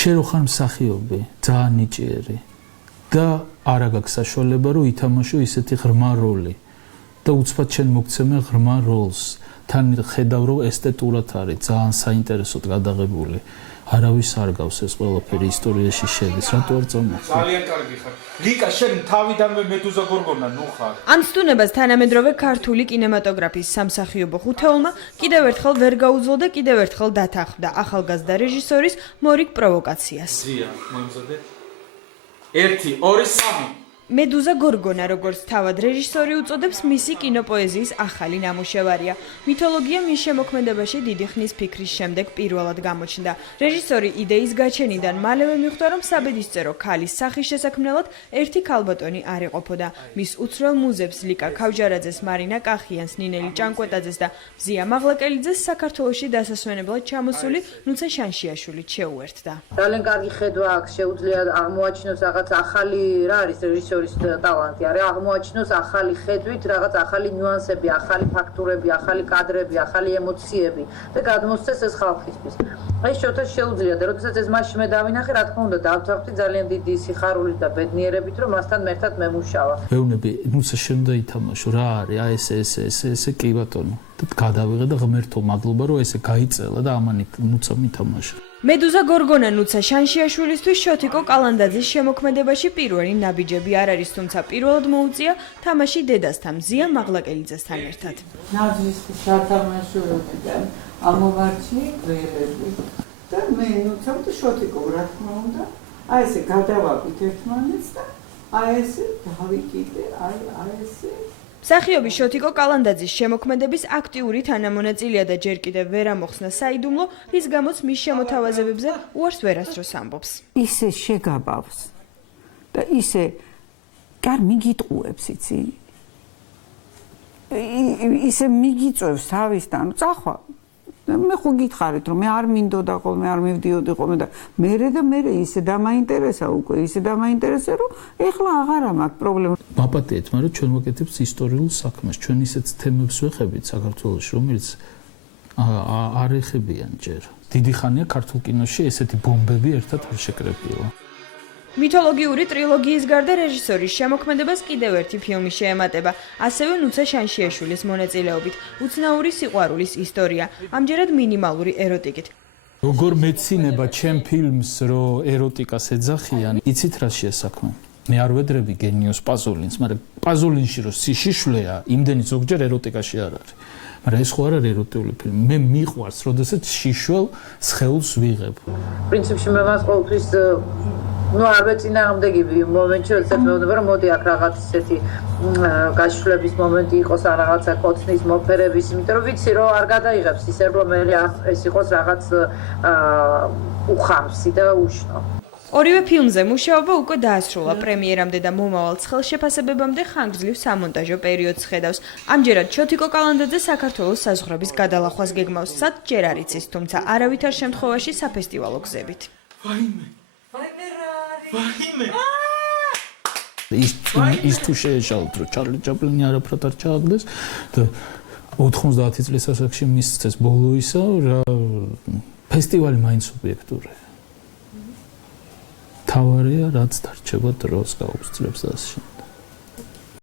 შენ რო ხარ მსახიობი, ძალიან ნიჭიერი და არ აქვს საშუალება რომ ითამაშო ისეთი ღრმა როლი და უცბად შენ მოგცემე ღრმა როლს. თან ხედავ რომ ესთეტურად არის ძალიან საინტერესოდ გადაღებული. არავის არ გავს ეს ყველაფერი ისტორიაში შედის. რატო არ წამოხდა? ძალიან კარგი ხარ. ლიკა, შენ თავიდანვე მედუზა გორგონა ნუ ხარ. ამ სტუნებას თანამედროვე ქართული კინემატოგრაფის სამსახიობო ხუთეულმა კიდევ ერთხელ ვერ გაუძლო და კიდევ ერთხელ დათანხმდა ახალგაზრდა რეჟისორის მორიგ პროვოკაციას. ზია, მომზადე. 1 2 3 მედუზა გორგონა, როგორც თავად რეჟისორი უწოდებს, მისი კინოპოეზიის ახალი ნამუშევარია. მითოლოგია მის შემოქმედებაში დიდი ხნის ფიქრის შემდეგ პირველად გამოჩნდა. რეჟისორი იდეის გაჩენიდან მალევე მიხვდა, რომ საბედისწერო ქალის სახის შესაქმნელად ერთი ქალბატონი არ ეყოფოდა. მის უცვლელ მუზებს ლიკა ქავჯარაძეს, მარინა კახიანს, ნინელი ჭანკვეტაძეს და ზია მაღლაკელიძეს საქართველოში დასასვენებლად ჩამოსული ნუცა შანშიაშვილით შეუერთდა. ძალიან კარგი ხედვა აქვს, შეუძლია აღმოაჩინოს რაღაც ახალი რა არის რეჟისორი ტალანტი არის აღმოაჩინოს ახალი ხედვით რაღაც ახალი ნიუანსები, ახალი ფაქტურები, ახალი კადრები, ახალი ემოციები და გადმოსცეს ეს ხალხისთვის. აი შოთა შეუძლია და როდესაც ეს მასში მე დავინახე, რა თქმა უნდა, დავთვალე ძალიან დიდი სიხარულით და ბედნიერებით, რომ მასთან ერთად მემუშავა. მეუბნები, ნუცა შენ უნდა ითამაშო, რა არის? აი ესე კი ბატონო. და გადავიღე და ღმერთო მადლობა რომ ესე გაიწელა და ამანით ნუცა მითამაშა. მედუზა გორგონა ნუცა შანშიაშვილისთვის შოთიკო კალანდაძის შემოქმედებაში პირველი ნაბიჯები არ არის, თუმცა პირველად მოუწია თამაში დედასთან, ზია მაღლაკელიძესთან ერთად. ნაძვის სათამაშოები და ამოვარჩი ველები და მე ნუცა და შოთიკო რა თქმა უნდა, აი ესე გადავაბით ერთმანეთს და აი ესე დავიკიდე, აი ესე მსახიობი შოთიკო კალანდაძის შემოქმედების აქტიური თანამონაწილეა და ჯერ კიდევ ვერ ამოხსნა საიდუმლო, რის გამოც მის შემოთავაზებებზე უარს ვერასდროს ამბობს. ისე შეგაბავს და ისე კარ მიგიტყუებს, იცი? ისე მიგიწევს თავისთან, წახვა. მე ხო გითხარით რომ მე არ მინდოდა ხოლმე, არ მივდიოდი ხოლმე და მე ისე დამაინტერესა უკვე, ისე დამაინტერესა რომ ეხლა აღარა მაქვს პრობლემა. მაპატიეთ, მაგრამ ჩვენ ვაკეთებთ ისტორიულ საქმეს, ჩვენ ისეთ თემებს ვეხებით საქართველოში, რომელიც არ ეხებიან ჯერ. დიდი ხანია ქართულ კინოში ესეთი ბომბები ერთად არ შეკრებილა. მითოლოგიური ტრილოგიის გარდა რეჟისორის შემოქმედებას კიდევ ერთი ფილმი შეემატება, ასევე ნუცა შანშიაშვილის მონაწილეობით, უცნაური სიყვარულის ისტორია, ამჯერად მინიმალური ეროტიკით. როგორ მეცინება ჩემ ფილმს, რომ ეროტიკას ეძახიან, იცით რა შეასაქმე? მე არ ვედრები გენიოს პაზოლინს, მაგრამ პაზოლინში რომ სიშიშვლეა, იმდენი ზოგჯერ ეროტიკაში არ არის. მაგრამ ეს ხო არ არის ეროტიული ფილმი. მე მიყვარს, როდესაც შიშველ სხეულს ვიღებ. პრინციპში მე მას ყოველთვის ну არ ვეწინააღმდეგები მომენტში, როდესაც მეუბნება რომ მოდი აქ რაღაც ისეთი გაშლების მომენტი იყოს, ან რაღაცა კოცნის მოფერების, იმიტომ რომ ვიცი რომ არ გადაიღებს ისე რომ მე ეს იყოს რაღაც უხარსი და უშნო. ორივე ფილმზე მუშაობა უკვე დაასრულა, პრემიერამდე და მომავალ ცხელშეფასებებამდე ხანგრძლივ სამონტაჟო პერიოდს ხედავს. ამჯერად შოთიკო კალანდაძე საქართველოს საზღვრების გადალახვას გეგმავს, სად ჯერ არ იცის, თუმცა არავითარ შემთხვევაში საფესტივალო გზებით. ის თუ შეეშალოთ, რომ ჩარლი ჩაპლინი არაფრად არ ჩააგდეს და 90 წლის ასაკში მისცეს ბოლოისა, რა ფესტივალი მაინც ობიექტურია. თავარია, რაც დარჩება დროს გაუძლებს დასში.